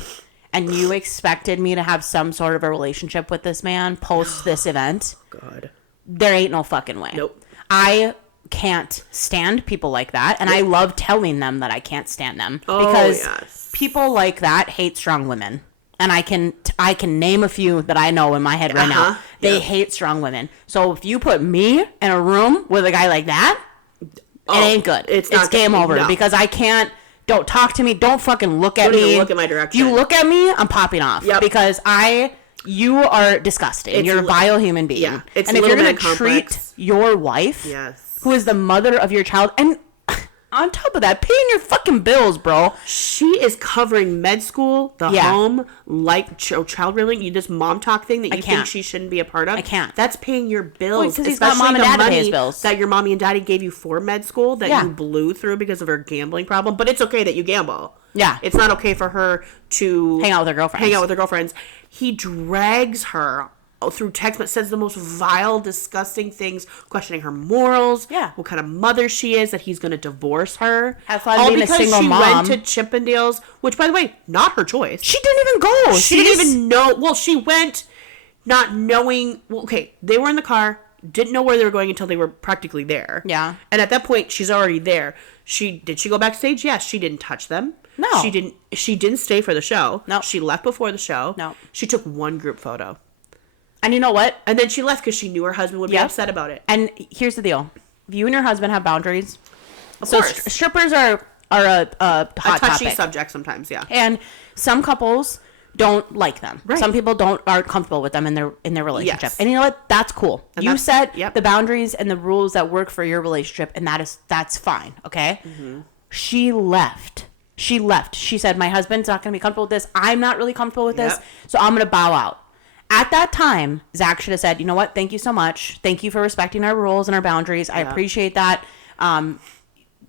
and you expected me to have some sort of a relationship with this man post this event, God, there ain't no fucking way. Nope. I can't stand people like that, and I love telling them that I can't stand them because people like that hate strong women. And I can name a few that I know in my head right now. They hate strong women. So if you put me in a room with a guy like that, it ain't good. It's game over because I can't. Don't talk to me. Don't fucking look at me. Don't even look in my direction. You look at me, I'm popping off because you are disgusting. You're a vile human being. Yeah, and if you're gonna treat your wife, who is the mother of your child, and on top of that, paying your fucking bills, bro. She is covering med school, the home, like child rearing. This MomTok thing that you think she shouldn't be a part of. I can't. That's paying your bills. Because he's got mom and dad to pay his bills. That your mommy and daddy gave you for med school that you blew through because of her gambling problem. But it's okay that you gamble. Yeah. It's not okay for her to hang out with her girlfriends. He drags her through text, but says the most vile, disgusting things, questioning her morals, what kind of mother she is, that he's going to divorce her. Have fun being a single mom. All because she went to Chippendales, which, by the way, not her choice. She didn't even go. She didn't even know. Well, she went not knowing. Well, okay, they were in the car, didn't know where they were going until they were practically there. Yeah. And at that point, she's already there. Did she go backstage? Yes. She didn't touch them. No. She didn't stay for the show. No. She left before the show. No. She took one group photo. And you know what? And then she left because she knew her husband would be upset about it. And here's the deal. If you and your husband have boundaries. Of course. Strippers are a hot touchy topic. subject sometimes, yeah. And some couples don't like them. Right. Some people aren't comfortable with them in their relationship. Yes. And you know what? That's cool. And you set the boundaries and the rules that work for your relationship, and that's fine, okay? Mm-hmm. She left. She said, my husband's not going to be comfortable with this. I'm not really comfortable with this, so I'm going to bow out. At that time, Zach should have said, you know what? Thank you so much. Thank you for respecting our rules and our boundaries. I appreciate that.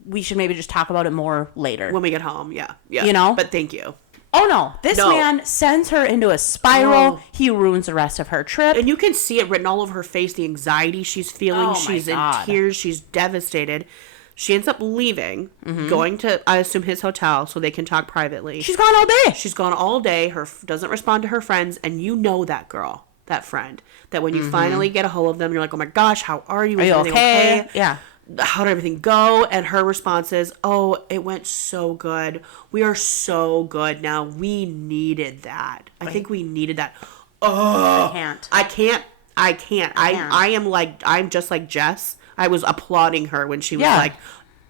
We should maybe just talk about it more later. When we get home, yeah. You know? But thank you. Oh, no. This man sends her into a spiral. No. He ruins the rest of her trip. And you can see it written all over her face, the anxiety she's feeling. She's in tears. She's devastated. She ends up leaving, going to, I assume, his hotel so they can talk privately. She's gone all day. She's gone all day. Doesn't respond to her friends. And you know that girl, that friend, that when you finally get a hold of them, you're like, oh my gosh, how are you? Are you okay? Yeah. How did everything go? And her response is, oh, it went so good. We are so good now. We needed that. I think we needed that. Oh, I can't. I'm just like Jess. I was applauding her when she was like,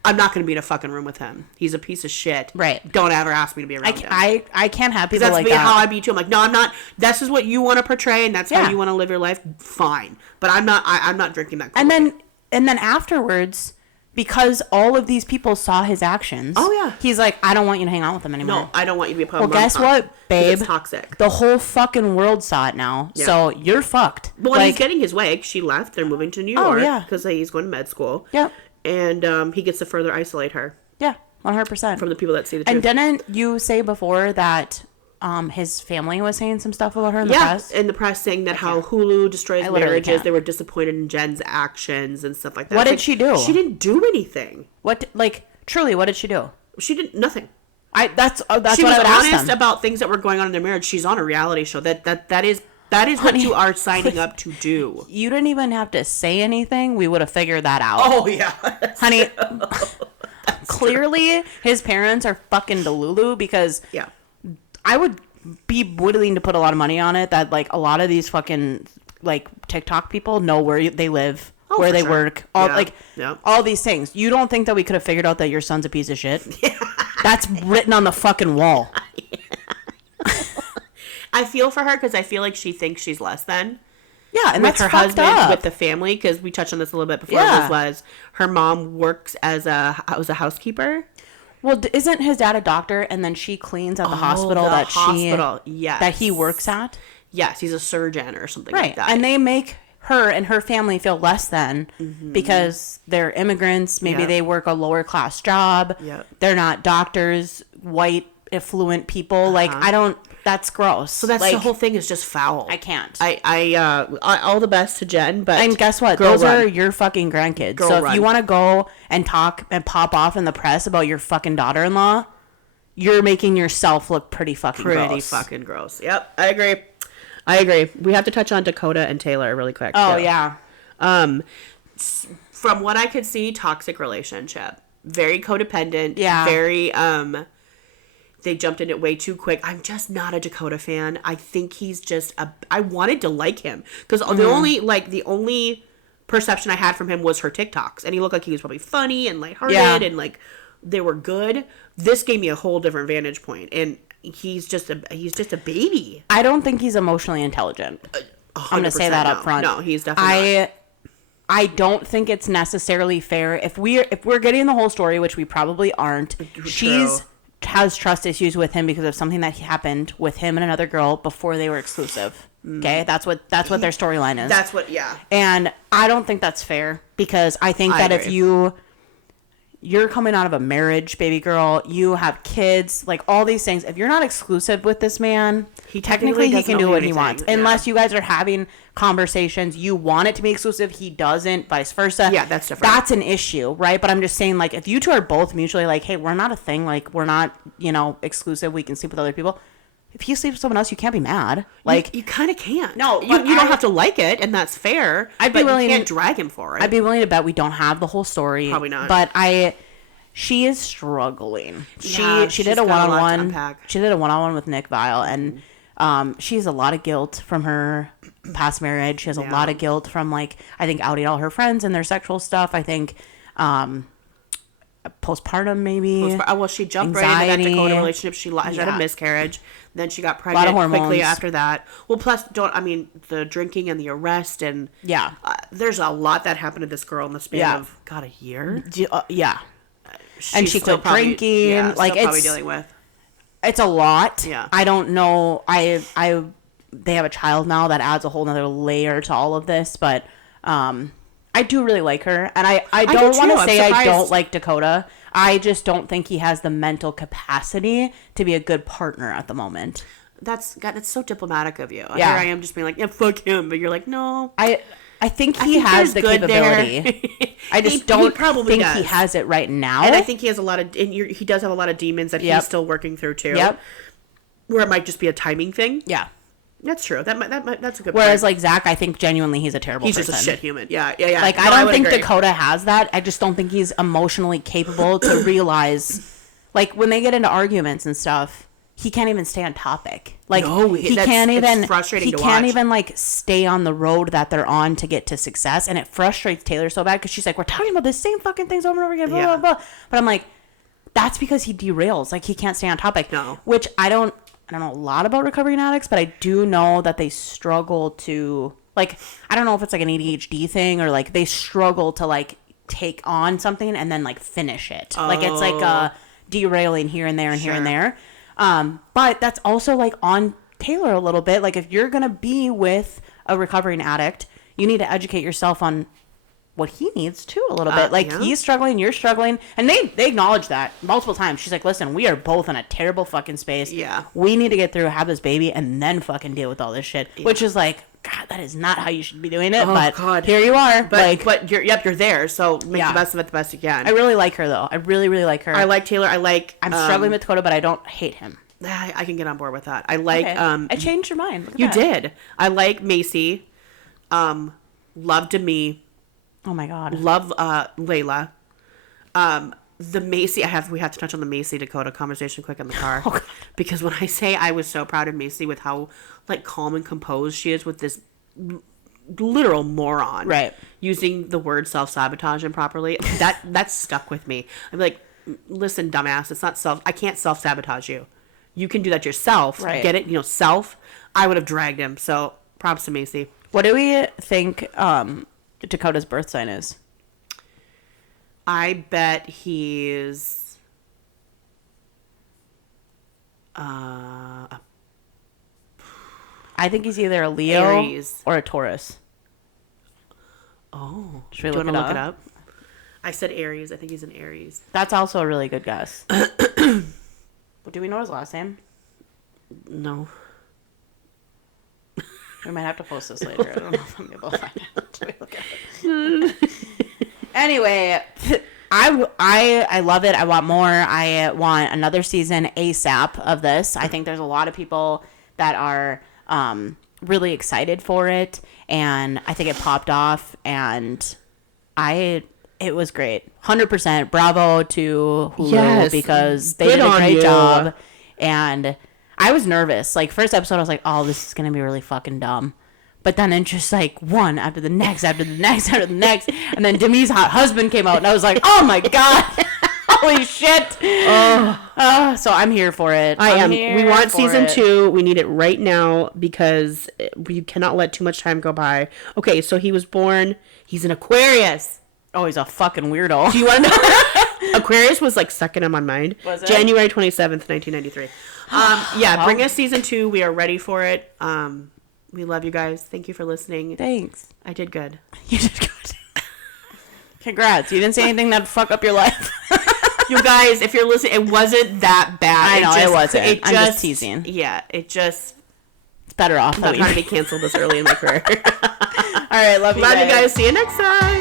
I'm not going to be in a fucking room with him. He's a piece of shit. Right. Don't ever ask me to be around him. I can't have people like that. That's how I be too. I'm like, no, I'm not. This is what you want to portray, and that's how you want to live your life. Fine. But I'm not drinking that Kool-Aid. And then afterwards, because all of these people saw his actions. Oh, yeah. He's like, I don't want you to hang out with them anymore. No, I don't want you to be a part of Well, guess what, babe? It's toxic. The whole fucking world saw it now. Yeah. So you're fucked. Well, when he's getting his way, she left. They're moving to New York. Oh, yeah. Because he's going to med school. Yep. And he gets to further isolate her. Yeah, 100%. From the people that see the truth. And didn't you say before that his family was saying some stuff about her in the press? Yeah, in the press saying that how Hulu destroys marriages. They were disappointed in Jen's actions and stuff like that. What did she do? She didn't do anything. Truly, what did she do? She did nothing. That's she what was I would ask honest them. about things that were going on in their marriage. She's on a reality show. That is what you are signing up to do. You didn't even have to say anything. We would have figured that out. Oh, yeah. Honey, clearly his parents are fucking Delulu because be willing to put a lot of money on it that like a lot of these fucking like TikTok people know where they live, where they work, all these things. You don't think that we could have figured out that your son's a piece of shit? Yeah. That's written on the fucking wall. I feel for her because I feel like she thinks she's less than. Yeah, and with that's her fucked husband, up. with the family, because we touched on this a little bit before. Was her mom works as a housekeeper. Well, isn't his dad a doctor, and then she cleans at the hospital that he works at? Yes, he's a surgeon or something like that. And they make her and her family feel less than because they're immigrants. Maybe they work a lower class job. Yep. They're not doctors, white, affluent people. Like, I don't... That's gross. So that's the whole thing is just foul. I can't. I all the best to Jen, but and guess what? Those are your fucking grandkids. So if you want to go and talk and pop off in the press about your fucking daughter-in-law, you're making yourself look pretty fucking gross. Yep, I agree. We have to touch on Dakota and Taylor really quick. Oh too. Yeah. From what I could see, toxic relationship, very codependent. Yeah. Very They jumped in it way too quick. I'm just not a Dakota fan. I think he's just I wanted to like him because the only perception I had from him was her TikToks, and he looked like he was probably funny and lighthearted and like they were good. This gave me a whole different vantage point, and he's just a baby. I don't think he's emotionally intelligent. I'm gonna say that up front. No, he's definitely not. I don't think it's necessarily fair if we're getting the whole story, which we probably aren't. True. Has trust issues with him because of something that happened with him and another girl before they were exclusive. Okay, that's what their storyline is. And I don't think that's fair because I think that if you're coming out of a marriage, baby girl, you have kids, like all these things. If you're not exclusive with this man, he can do what he wants. Yeah. Unless you guys are having conversations, you want it to be exclusive, he doesn't, vice versa. Yeah, that's different. That's an issue, right? But I'm just saying, like, if you two are both mutually like, hey, we're not a thing, like, we're not, exclusive, we can sleep with other people. If he sleeps with someone else, you can't be mad. Like you kind of can't. No, you don't have to like it, and that's fair. You can't drag him for it. I'd be willing to bet we don't have the whole story. Probably not. But she is struggling. Yeah, she did a one-on-one. She did a one-on-one with Nick Vile, and she has a lot of guilt from her past marriage. She has a lot of guilt from I think outing all her friends and their sexual stuff. I think postpartum maybe. Well, she jumped right into that Dakota relationship. She had a miscarriage. Then she got pregnant quickly after that. Well, plus the drinking and the arrest and there's a lot that happened to this girl in the span of a year. And she quit drinking. It's probably dealing with. It's a lot. Yeah. I don't know. They have a child now that adds a whole nother layer to all of this, but I do really like her, and I don't want to say I don't like Dakota. I just don't think he has the mental capacity to be a good partner at the moment. That's so diplomatic of you. Yeah. Here I am just being like, yeah, fuck him, but you're like, no. I think he has the capability. I just don't think he has it right now. And I think he has he does have a lot of demons that he's still working through too. Yep. Where it might just be a timing thing. Yeah. That's true. That's a good Whereas, point. Zach, I think genuinely he's a terrible person. He's just a shit human. Yeah. I don't think Dakota has that. I just don't think he's emotionally capable to realize, when they get into arguments and stuff, he can't even stay on topic. He can't even. It's frustrating to watch. He can't even stay on the road that they're on to get to success, and it frustrates Taylor so bad because she's like, "We're talking about the same fucking things over and over again." Blah, blah, blah. But I'm like, that's because he derails. He can't stay on topic. No. Which I don't know a lot about recovering addicts, but I do know that they struggle to I don't know if it's an ADHD thing or they struggle to take on something and then finish it. Oh. It's a derailing here and there and here and there. But that's also on Taylor a little bit. If you're going to be with a recovering addict, you need to educate yourself on what he needs too a little bit. He's struggling, you're struggling. And they acknowledge that multiple times. She's like, listen, we are both in a terrible fucking space. Yeah. We need to get through, have this baby, and then fucking deal with all this shit. Yeah. Which is God, that is not how you should be doing it. Oh, but God. Here you are. But you're there. So make the best of it the best you can. I really like her though. I really, really like her. I like Taylor. I'm struggling with Dakota, but I don't hate him. I can get on board with that. I like. Okay. I changed your mind. Look at you that. did. I like Macy. Love Demi. Oh my God. Love Layla. the Macy, we have to touch on the Macy Dakota conversation quick in the car. Okay. Because when I say I was so proud of Macy with how, like, calm and composed she is with this literal moron. Right. Using the word self-sabotage improperly. That stuck with me. I'm like, listen, dumbass, it's not I can't self-sabotage you. You can do that yourself. Right. Get it? Self. I would have dragged him. So, props to Macy. What do we think Dakota's birth sign is? I bet he's I think he's either a Leo Aries or a Taurus. Oh. Should we Do you look want to it look up? it up? I said Aries. I think he's an Aries. That's also a really good guess. But do we know his last name? No. We might have to post this later. I don't know if I'm able to find it. Should we look at it? Anyway, I love it. I want more. I want another season ASAP of this. I think there's a lot of people that are really excited for it, and I think it popped off, and it was great. 100% bravo to Hulu. Yes. Because they Good did a on great you. job, and I was nervous. Like, first episode, I was like, oh, this is going to be really fucking dumb. But then it's just like one after the next, after the next, after the next. And then Demi's hot husband came out, and I was like, oh my God. Holy shit. So I'm here for it. I am. Here We want for season it. 2. We need it right now because we cannot let too much time go by. Okay, so he was born. He's an Aquarius. Oh, he's a fucking weirdo. Do you want to know? Aquarius was like second in my mind. Was it? January 27th, 1993. Yeah, bring us season 2. We are ready for it. We love you guys. Thank you for listening. Thanks. I did good. You did good. Congrats. You didn't say anything that'd fuck up your life. You guys, if you're listening, it wasn't that bad. I know, it wasn't. I'm just teasing. Yeah, It's better off. I'm not trying to be canceled this early in my career. All right, love you Love guys. you guys. See you next time.